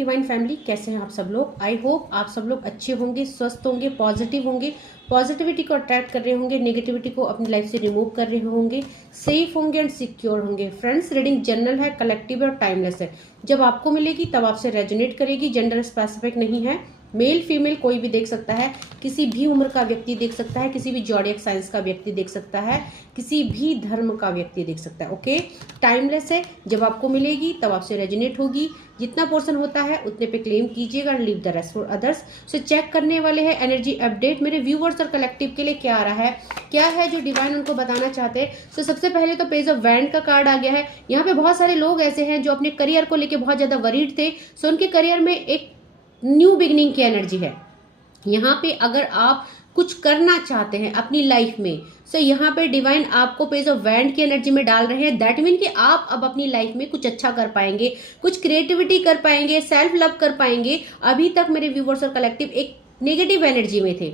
Divine family, कैसे हैं आप सब लोग। आई होप आप सब लोग अच्छे होंगे, स्वस्थ होंगे, पॉजिटिव होंगे, पॉजिटिविटी को अट्रैक्ट कर रहे होंगे, नेगेटिविटी को अपनी लाइफ से रिमूव कर रहे होंगे, सेफ होंगे एंड सिक्योर होंगे। फ्रेंड्स, रीडिंग जनरल है, कलेक्टिव और टाइमलेस है। जब आपको मिलेगी तब आपसे रेजोनेट करेगी। जेंडर स्पेसिफिक नहीं है, मेल फीमेल कोई भी देख सकता है, किसी भी उम्र का व्यक्ति देख सकता है, किसी भी जॉडियक साइंस का व्यक्ति देख सकता है, किसी भी धर्म का व्यक्ति देख सकता है। ओके, टाइमलेस है। जब आपको मिलेगी तब आपसे रेजोनेट होगी। जितना पोर्शन होता है उतने पे क्लेम कीजिएगा, leave the rest for others. So check करने वाले हैं एनर्जी अपडेट मेरे व्यूअर्स और कलेक्टिव के लिए क्या आ रहा है, क्या है जो डिवाइन उनको बताना चाहते हैं। सो सबसे पहले तो पेज ऑफ वैंड का कार्ड आ गया है। यहाँ पे बहुत सारे लोग ऐसे हैं जो अपने करियर को लेकर बहुत ज्यादा वरीड थे। सो उनके करियर में एक न्यू बिगनिंग की एनर्जी है। यहाँ पे अगर आप कुछ करना चाहते हैं अपनी लाइफ में, सो यहाँ पे डिवाइन आपको पेज ऑफ वैंड की एनर्जी में डाल रहे हैं। दैट मीन कि आप अब अपनी लाइफ में कुछ अच्छा कर पाएंगे, कुछ क्रिएटिविटी कर पाएंगे, सेल्फ लव कर पाएंगे। अभी तक मेरे व्यूवर्स और कलेक्टिव एक नेगेटिव एनर्जी में थे,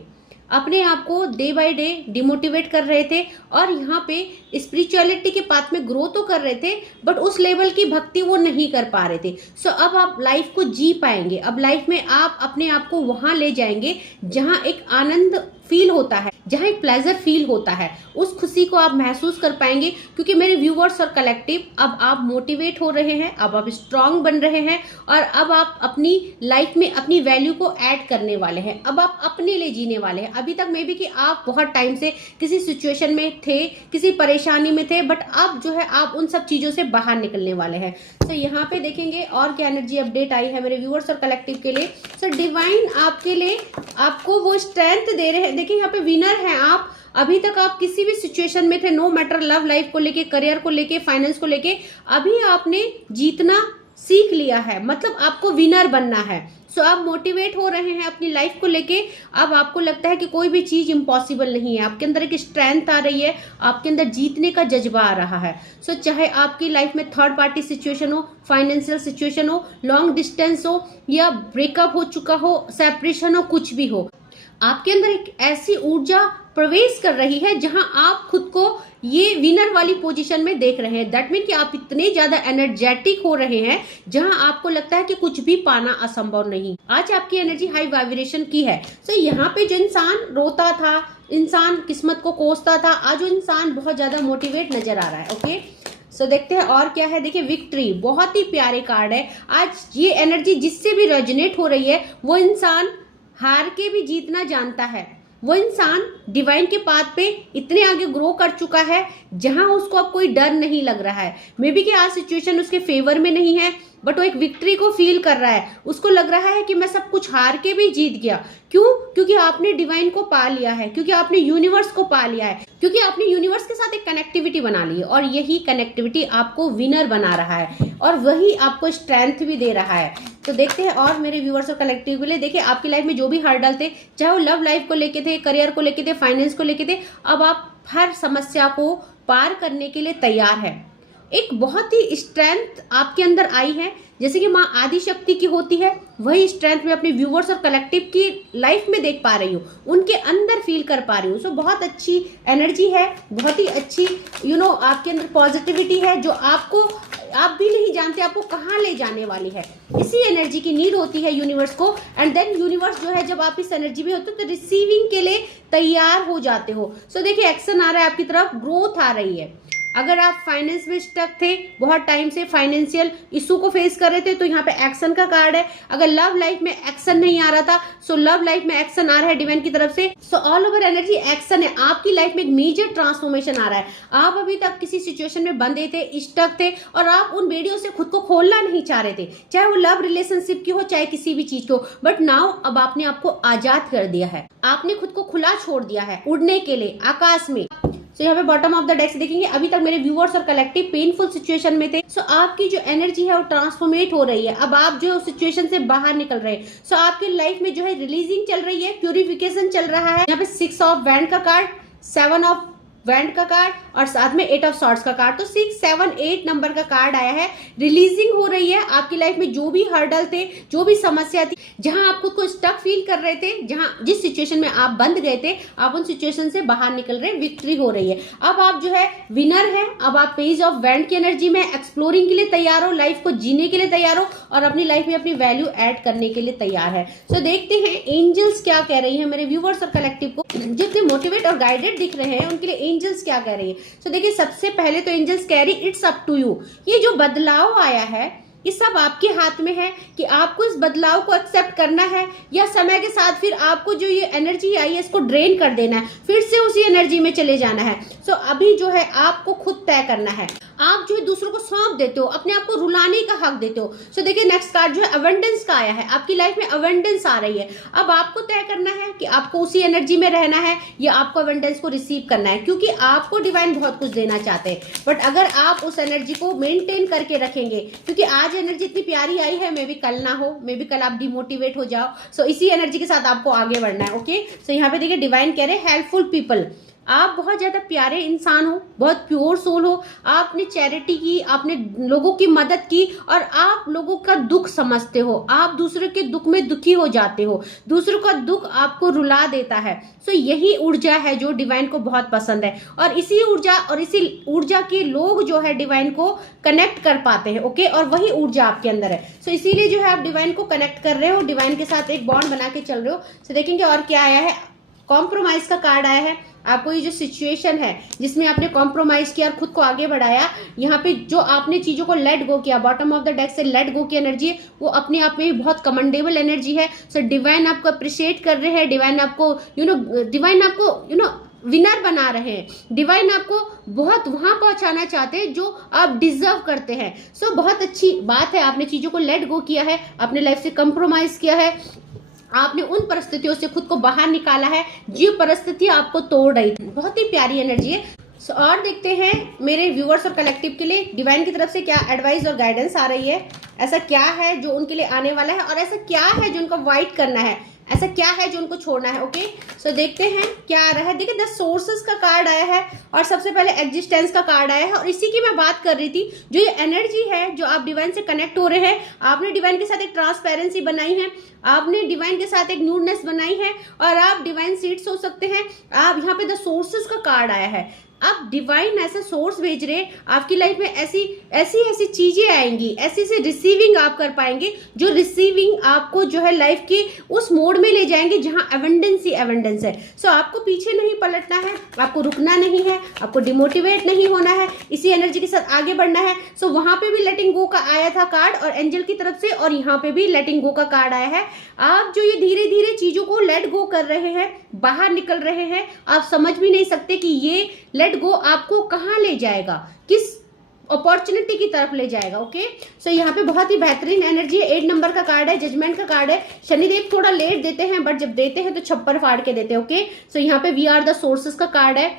अपने आप को डे बाय डे डिमोटिवेट कर रहे थे और यहाँ पे स्पिरिचुअलिटी के पाथ में ग्रो तो कर रहे थे बट उस लेवल की भक्ति वो नहीं कर पा रहे थे। सो अब आप लाइफ को जी पाएंगे। अब लाइफ में आप अपने आप को वहां ले जाएंगे जहां एक आनंद फील होता है, जहां एक प्लेजर फील होता है। उस खुशी को आप महसूस कर पाएंगे क्योंकि मेरे व्यूवर्स और कलेक्टिव अब आप मोटिवेट हो रहे हैं, अब आप स्ट्रांग बन रहे हैं और अब आप अपनी लाइफ में अपनी वैल्यू को ऐड करने वाले हैं। अब आप अपने लिए जीने वाले हैं। अभी तक मे बी कि आप बहुत टाइम से किसी सिचुएशन में थे, किसी परेशानी में थे, बट अब जो है आप उन सब चीजों से बाहर निकलने वाले हैं। तो यहाँ पे देखेंगे और क्या एनर्जी अपडेट आई है मेरे व्यूअर्स और कलेक्टिव के लिए। सो डिवाइन आपके लिए आपको वो स्ट्रेंथ दे रहे हैं। देखिए यहाँ पे विनर हैं आप। अभी तक आप किसी भी सिचुएशन में थे, नो मैटर लव लाइफ को लेके, करियर को लेके, फाइनेंस को लेके, अभी आपने जीतना सीख लिया है, मतलब आपको विनर बनना है। सो आप मोटिवेट हो रहे हैं अपनी लाइफ को लेके। अब आपको लगता है कि कोई भी चीज इम्पॉसिबल नहीं है। आपके अंदर एक स्ट्रेंथ आ रही है, आपके अंदर जीतने का जज्बा आ रहा है। सो चाहे आपकी लाइफ में थर्ड पार्टी सिचुएशन हो, फाइनेंशियल सिचुएशन हो, लॉन्ग डिस्टेंस हो या ब्रेकअप हो चुका हो, सेपरेशन हो, कुछ भी हो, आपके अंदर एक ऐसी ऊर्जा प्रवेश कर रही है जहां आप खुद को ये विनर वाली पोजीशन में देख रहे हैं। दैट मीन कि आप इतने ज्यादा एनर्जेटिक हो रहे हैं जहां आपको लगता है कि कुछ भी पाना असंभव नहीं। आज आपकी एनर्जी हाई वाइब्रेशन की है। सो यहाँ पे जो इंसान रोता था, इंसान किस्मत को कोसता था, आज वो इंसान बहुत ज्यादा मोटिवेट नजर आ रहा है। ओके, सो देखते हैं और क्या है। देखिए विक्ट्री, बहुत ही प्यारे कार्ड है। आज ये एनर्जी जिससे भी रेजोनेट हो रही है, वो इंसान हार के भी जीतना जानता है। वो इंसान डिवाइन के पाथ पे इतने आगे ग्रो कर चुका है जहां उसको अब कोई डर नहीं लग रहा है। मे बी कि आज सिचुएशन उसके फेवर में नहीं है बट वो एक विक्ट्री को फील कर रहा है। उसको लग रहा है कि मैं सब कुछ हार के भी जीत गया। क्यों? क्योंकि आपने डिवाइन को पा लिया है, क्योंकि आपने यूनिवर्स को पा लिया है, क्योंकि आपने यूनिवर्स के साथ एक कनेक्टिविटी बना ली है और यही कनेक्टिविटी आपको विनर बना रहा है और वही आपको स्ट्रेंथ भी दे रहा है। तो देखते हैं और मेरे व्यूअर्स और कलेक्टिव के लिए। देखिए आपकी लाइफ में जो भी हर्डल थे, चाहे वो लव लाइफ को लेके थे, करियर को लेके थे, फाइनेंस को लेके थे, अब आप हर समस्या को पार करने के लिए तैयार है। एक बहुत ही स्ट्रेंथ आपके अंदर आई है, जैसे कि माँ आदि शक्ति की होती है, वही स्ट्रेंथ मैं अपने व्यूवर्स और कलेक्टिव की लाइफ में देख पा रही हूँ, उनके अंदर फील कर पा रही हूँ। सो बहुत अच्छी एनर्जी है, बहुत ही अच्छी आपके अंदर पॉजिटिविटी है जो आपको आप भी नहीं जानते आपको कहाँ ले जाने वाली है। इसी एनर्जी की नीड होती है यूनिवर्स को एंड देन यूनिवर्स जो है, जब आप इस एनर्जी में होते हो तो रिसीविंग के लिए तैयार हो जाते हो। सो देखिए एक्शन आ रहा है आपकी तरफ, ग्रोथ आ रही है। अगर आप फाइनेंस में स्टक थे, बहुत टाइम से फाइनेंशियल इशू को फेस कर रहे थे, तो यहाँ पे एक्शन का कार्ड है। अगर लव लाइफ में एक्शन नहीं आ रहा था, सो लव लाइफ में एक्शन आ रहा है डिवाइन की तरफ से। So all over energy action है। आपकी लाइफ में एक मेजर ट्रांसफॉर्मेशन आ रहा है। आप अभी तक किसी सिचुएशन में बंधे थे, स्टक थे और आप उन बेड़ियों से खुद को खोलना नहीं चाह रहे थे, चाहे वो लव रिलेशनशिप की हो, चाहे किसी भी चीज की हो। बट नाउ अब आपने आपको आजाद कर दिया है, आपने खुद को खुला छोड़ दिया है उड़ने के लिए आकाश में। सो यहाँ पे बॉटम ऑफ द डेस्क देखेंगे, अभी तक मेरे व्यूअर्स और कलेक्टिव पेनफुल सिचुएशन में थे। सो आपकी जो एनर्जी है वो ट्रांसफॉर्मेट हो रही है। अब आप जो सिचुएशन से बाहर निकल रहे हैं। सो आपकी लाइफ में जो है रिलीजिंग चल रही है, प्यूरिफिकेशन चल रहा है। यहाँ पे 6 ऑफ वैंड का कार्ड, 7 ऑफ वैंड का कार्ड और साथ में 8 ऑफ सॉर्ड्स का कार्ड। तो 6, 7, 8 नंबर का कार्ड आया है। रिलीजिंग हो रही है आपकी लाइफ में, जो भी हर्डल थे, जो भी समस्या थी, जहां आप खुद को स्टक फील कर रहे थे, जहां जिस सिचुएशन में आप बंद गए थे, आप उन सिचुएशन से बाहर निकल रहे हैं, विक्ट्री हो रही है। अब आप जो है विनर है। अब आप पेज ऑफ वैंड की एनर्जी में एक्सप्लोरिंग के लिए तैयार हो, लाइफ को जीने के लिए तैयार हो और अपनी लाइफ में अपनी वैल्यू ऐड करने के लिए तैयार है। सो देखते हैं एंजल्स क्या कह रही है मेरे व्यूवर्स और कलेक्टिव को, जितने मोटिवेट और गाइडेड दिख रहे हैं उनके लिए एंजल्स क्या कह रही है। सो देखिए, सबसे पहले तो एंजल्स कह रही इट्स अप टू यू। ये जो बदलाव आया है ये सब आपके हाथ में है कि आपको इस बदलाव को एक्सेप्ट करना है या समय के साथ फिर आपको जो ये एनर्जी आई है इसको ड्रेन कर देना है, फिर से उसी एनर्जी में चले जाना है। सो अभी जो है आपको खुद तय करना है। आप जो है दूसरों को सौंप देते हो, अपने आप को रुलाने का हक देते हो। सो देखिए, नेक्स्ट कार्ड जो है अवेंडेंस का आया है। आपकी लाइफ में अवेंडेंस आ रही है। अब आपको तय करना है कि आपको उसी एनर्जी में रहना है या आपको अवेंडेंस को रिसीव करना है, क्योंकि आपको डिवाइन बहुत कुछ देना चाहते हैं। बट अगर आप उस एनर्जी को मेंटेन करके रखेंगे, क्योंकि आज एनर्जी इतनी प्यारी आई है, मे भी कल ना हो, मे भी कल आप डिमोटिवेट हो जाओ। सो इसी एनर्जी के साथ आपको आगे बढ़ना है। ओके, सो यहाँ पे देखिए डिवाइन कह रहे हैं हेल्पफुल पीपल। आप बहुत ज्यादा प्यारे इंसान हो, बहुत प्योर सोल हो। आपने चैरिटी की, आपने लोगों की मदद की और आप लोगों का दुख समझते हो। आप दूसरे के दुख में दुखी हो जाते हो, दूसरों का दुख आपको रुला देता है। सो यही ऊर्जा है जो डिवाइन को बहुत पसंद है और इसी ऊर्जा के लोग जो है डिवाइन को कनेक्ट कर पाते हैं। ओके, और वही ऊर्जा आपके अंदर है। सो इसीलिए जो है आप डिवाइन को कनेक्ट कर रहे हो, डिवाइन के साथ एक बॉन्ड बना के चल रहे हो। सो देखेंगे और क्या आया है, कॉम्प्रोमाइज का कार्ड आया है। आपको ये जो सिचुएशन है जिसमें आपने कॉम्प्रोमाइज किया और खुद को आगे बढ़ाया, यहाँ पे जो आपने चीजों को लेट गो किया, बॉटम ऑफ द डेक से लेट गो की एनर्जी है, वो अपने आप में ही बहुत कमेंडेबल एनर्जी है। सो डिवाइन आपको अप्रिशिएट कर रहे हैं, डिवाइन आपको विनर बना रहे हैं, डिवाइन आपको बहुत वहां पहुंचाना चाहते हैं जो आप डिजर्व करते हैं। सो बहुत अच्छी बात है, आपने चीजों को लेट गो किया है, अपने लाइफ से कंप्रोमाइज किया है, आपने उन परिस्थितियों से खुद को बाहर निकाला है जो परिस्थिति आपको तोड़ रही थी। बहुत ही प्यारी एनर्जी है। और देखते हैं मेरे व्यूअर्स और कलेक्टिव के लिए डिवाइन की तरफ से क्या एडवाइस और गाइडेंस आ रही है। ऐसा क्या है जो उनके लिए आने वाला है और ऐसा क्या है जो उनको अवॉइड करना है, ऐसा क्या है जो उनको छोड़ना है। ओके, सो देखते हैं क्या आ रहा है। देखिए, द सोर्सेस का कार्ड आया है और सबसे पहले एग्जिस्टेंस का कार्ड आया है और इसी की मैं बात कर रही थी। जो ये एनर्जी है, जो आप डिवाइन से कनेक्ट हो रहे हैं, आपने डिवाइन के साथ एक ट्रांसपेरेंसी बनाई है, आपने डिवाइन के साथ एक न्यूडनेस बनाई है और आप डिवाइन सीड्स हो सकते हैं। आप यहाँ पे द सोर्सेस का कार्ड आया है। अब डिवाइन ऐसा सोर्स भेज रहे, आपकी लाइफ में ऐसी ऐसी चीजें आएंगी, ऐसी रिसीविंग आप कर पाएंगे जो रिसीविंग आपको जो है लाइफ की उस मोड में ले जाएंगे जहां एवेंडेंस ही एवेंडेंस है। सो आपको पीछे नहीं पलटना है, आपको रुकना नहीं है, आपको डिमोटिवेट नहीं होना है, इसी एनर्जी के साथ आगे बढ़ना है। सो वहां पे भी लेटिंग गो का आया था कार्ड और एंजल की तरफ से, और यहाँ पे भी लेटिंग गो का कार्ड आया है। आप जो ये धीरे धीरे चीजों को लेट गो कर रहे हैं, बाहर निकल रहे हैं, आप समझ भी नहीं सकते कि ये लेट गो आपको कहां ले जाएगा, किस अपॉर्चुनिटी की तरफ ले जाएगा। ओके, सो यहाँ पे बहुत ही बेहतरीन एनर्जी है। 8 नंबर का कार्ड है, जजमेंट का कार्ड है। शनिदेव थोड़ा लेट देते हैं बट जब देते हैं तो छप्पर फाड़ के देते हैं। ओके, सो यहाँ पे वी आर द सोर्सेस का कार्ड है।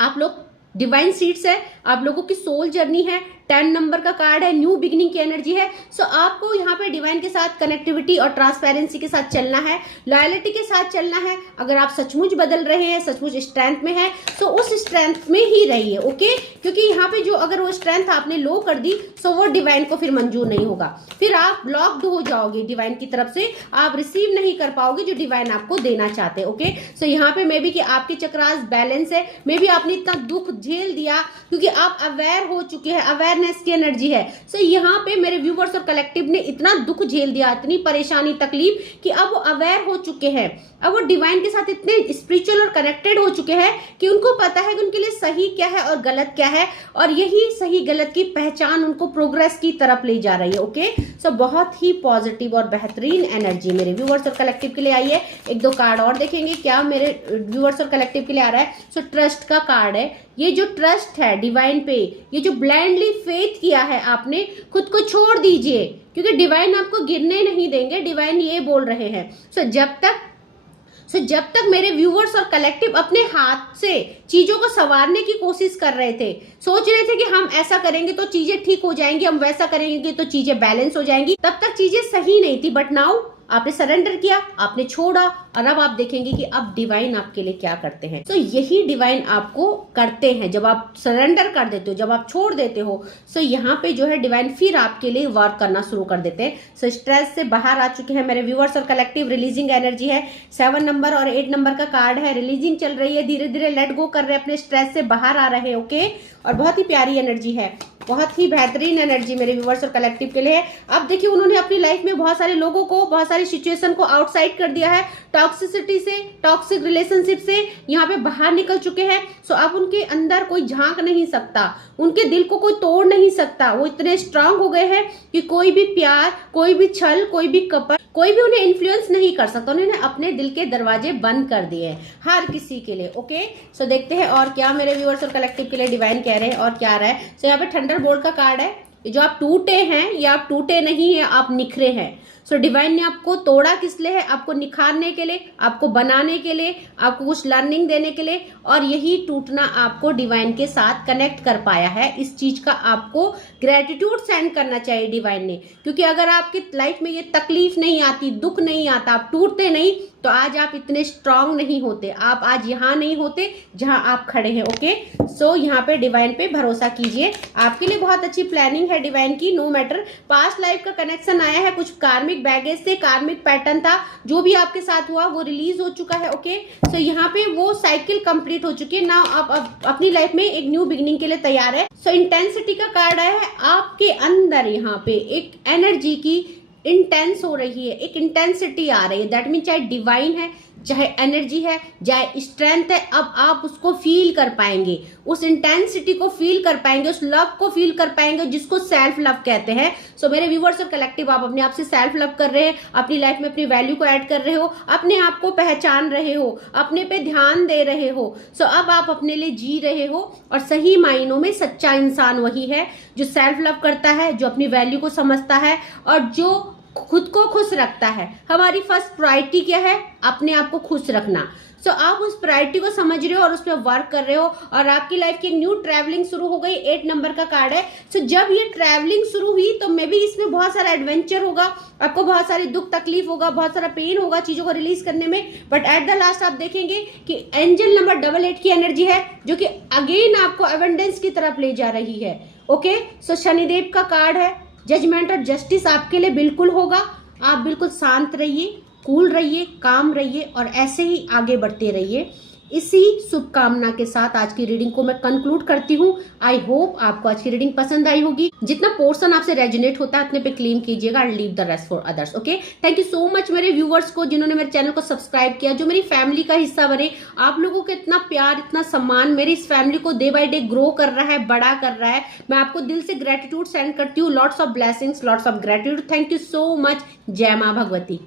आप लोग डिवाइन सीड्स है, आप लोगों की सोल जर्नी है। 10 नंबर का कार्ड है, न्यू बिगिनिंग की एनर्जी है। सो आपको यहाँ पे डिवाइन के साथ कनेक्टिविटी और ट्रांसपेरेंसी के साथ चलना है, लॉयलिटी के साथ चलना है। अगर आप सचमुच बदल रहे हैं, सचमुच स्ट्रेंथ में है, तो उस स्ट्रेंथ में ही रहिए। ओके, क्योंकि यहाँ पे जो अगर वो स्ट्रेंथ आपने लो कर दी तो वो डिवाइन को फिर मंजूर नहीं होगा, फिर आप ब्लॉक्ड हो जाओगे डिवाइन की तरफ से, आप रिसीव नहीं कर पाओगे जो डिवाइन आपको देना चाहते हैं। ओके, सो यहाँ पे मे बी कि आपके चक्रास बैलेंस है, मे बी आपने इतना दुख झेल दिया क्योंकि आप अवेयर हो चुके हैं, अवेयरनेस की एनर्जी है। सो यहाँ पे मेरे व्यूवर्स और कलेक्टिव ने इतना दुख झेल दिया, इतनी परेशानी तकलीफ कि अब वो अवेयर हो चुके हैं, अब वो डिवाइन के साथ इतने स्पिरिचुअल और कनेक्टेड हो चुके हैं कि उनको पता है कि उनके लिए सही क्या है और गलत क्या है, और यही सही गलत की पहचान उनको प्रोग्रेस की तरफ ले जा रही है। ओके, सो बहुत ही पॉजिटिव और बेहतरीन एनर्जी मेरे व्यूवर्स और कलेक्टिव के लिए आई है। 1-2 कार्ड और देखेंगे क्या मेरे व्यूवर्स और कलेक्टिव के लिए आ रहा है। सो ट्रस्ट का कार्ड है। ये जो ट्रस्ट है डिवाइन पे, ये जो ब्लाइंडली फेथ किया है आपने, खुद को छोड़ दीजिए क्योंकि डिवाइन आपको गिरने नहीं देंगे। डिवाइन ये बोल रहे हैं, जब तक मेरे व्यूवर्स और कलेक्टिव अपने हाथ से चीजों को संवारने की कोशिश कर रहे थे, सोच रहे थे कि हम ऐसा करेंगे तो चीजें ठीक हो जाएंगी, हम वैसा करेंगे तो चीजें बैलेंस हो जाएंगी, तब तक चीजें सही नहीं थी। बट नाउ आपने सरेंडर किया, आपने छोड़ा, और अब आप देखेंगे कि अब डिवाइन आपके लिए क्या करते हैं। तो यही डिवाइन आपको करते हैं जब आप सरेंडर कर देते हो, जब आप छोड़ देते हो। सो यहाँ पे जो है डिवाइन फिर आपके लिए वर्क करना शुरू कर देते हैं। सो स्ट्रेस से बाहर आ चुके हैं मेरे व्यूअर्स, और कलेक्टिव रिलीजिंग एनर्जी है। 7 नंबर और 8 नंबर का कार्ड है, रिलीजिंग चल रही है, धीरे धीरे लेट गो कर रहे हैं, अपने स्ट्रेस से बाहर आ रहे हैं। ओके, और बहुत ही प्यारी एनर्जी है, बहुत ही बेहतरीन एनर्जी मेरे व्यूअर्स और कलेक्टिव के लिए है। अब देखिए उन्होंने अपनी लाइफ में बहुत सारे लोगों को, बहुत सारी सिचुएशन को आउटसाइड कर दिया है, टॉक्सिसिटी से, टॉक्सिक रिलेशनशिप से यहाँ पे बाहर निकल चुके हैं। सो अब उनके अंदर कोई झांक नहीं सकता, उनके दिल को कोई तोड़ नहीं सकता। वो इतने स्ट्रांग हो गए हैं कि कोई भी प्यार, कोई भी छल, कोई भी कपट, कोई भी उन्हें इन्फ्लुएंस नहीं कर सकता। उन्होंने अपने दिल के दरवाजे बंद कर दिए हैं हर किसी के लिए। ओके, सो देखते हैं और क्या मेरे व्यूअर्स और कलेक्टिव के लिए डिवाइन कह रहे हैं और क्या रहा है। सो यहाँ पे थंडरबोल्ट का कार्ड है। जो आप टूटे हैं या आप टूटे नहीं है, आप निखरे हैं। सो डिवाइन ने आपको तोड़ा किस लिए है? आपको निखारने के लिए, आपको बनाने के लिए, आपको कुछ लर्निंग देने के लिए। और यही टूटना आपको डिवाइन के साथ कनेक्ट कर पाया है। इस चीज का आपको ग्रेटिट्यूड सेंड करना चाहिए डिवाइन ने, क्योंकि अगर आपकी लाइफ में ये तकलीफ नहीं आती, दुख नहीं आता, आप टूटते नहीं, तो आज आप इतने स्ट्रांग नहीं होते, आप आज यहाँ नहीं होते जहां आप खड़े हैं। ओके, सो यहाँ पे डिवाइन पे भरोसा कीजिए, आपके लिए बहुत अच्छी प्लानिंग है डिवाइन की। नो मैटर पास्ट लाइफ का कनेक्शन आया है, कुछ कार्मिक बैगेज से, कार्मिक पैटर्न था, जो भी आपके साथ हुआ वो रिलीज हो चुका है। ओके, सो यहाँ पे वो साइकिल कंप्लीट हो चुकी है ना। आप अपनी लाइफ में एक न्यू बिगिनिंग के लिए तैयार है। सो इंटेंसिटी का कार्ड आया है, आपके अंदर यहाँ पे एक एनर्जी की इंटेंस हो रही है, एक इंटेंसिटी आ रही है। दैट मीन चाहे डिवाइन है, चाहे एनर्जी है, चाहे स्ट्रेंथ है, अब आप उसको फील कर पाएंगे, उस इंटेंसिटी को फील कर पाएंगे, उस लव को फील कर पाएंगे जिसको सेल्फ लव कहते हैं। सो मेरे व्यूवर्स और कलेक्टिव, आप अपने आप से सेल्फ लव कर रहे हैं, अपनी लाइफ में अपनी वैल्यू को ऐड कर रहे हो, अपने आप को पहचान रहे हो, अपने पे ध्यान दे रहे हो। सो अब आप अपने लिए जी रहे हो, और सही मायनों में सच्चा इंसान वही है जो सेल्फ लव करता है, जो अपनी वैल्यू को समझता है और जो खुद को खुश रखता है। हमारी फर्स्ट प्रायोरिटी क्या है? अपने आप को खुश रखना। सो आप उस प्रायोरिटी को समझ रहे हो और उस पर वर्क कर रहे हो, और आपकी लाइफ की एक न्यू ट्रैवलिंग शुरू हो गई। 8 नंबर का कार्ड है। सो जब ये ट्रैवलिंग शुरू हुई तो मे बी इसमें बहुत सारा एडवेंचर होगा, आपको बहुत सारी दुख तकलीफ होगा, बहुत सारा पेन होगा चीजों को रिलीज करने में, बट एट द लास्ट आप देखेंगे कि एंजल नंबर 88 की एनर्जी है, जो कि अगेन आपको एवेंडेंस की तरफ ले जा रही है। ओके, सो शनिदेव का कार्ड है, जजमेंट और जस्टिस आपके लिए बिल्कुल होगा। आप बिल्कुल शांत रहिए, कूल रहिए, काम रहिए, और ऐसे ही आगे बढ़ते रहिए। इसी शुभकामना के साथ आज की रीडिंग को मैं कंक्लूड करती हूँ। आई होप आपको आज की रीडिंग पसंद आई होगी। जितना पोर्शन आपसे रेजोनेट होता है उतने पे क्लेम कीजिएगा, and leave the rest for others. Okay, thank you so much मेरे व्यूवर्स को जिन्होंने मेरे चैनल को सब्सक्राइब किया, जो मेरी फैमिली का हिस्सा बने। आप लोगों का इतना प्यार, इतना सम्मान मेरी इस फैमिली को डे बाय डे ग्रो कर रहा है, बड़ा कर रहा है। मैं आपको दिल से ग्रेटिट्यूड सेंड करती हूँ। Lots of blessings, lots of gratitude. Thank you so much. जय माँ भगवती।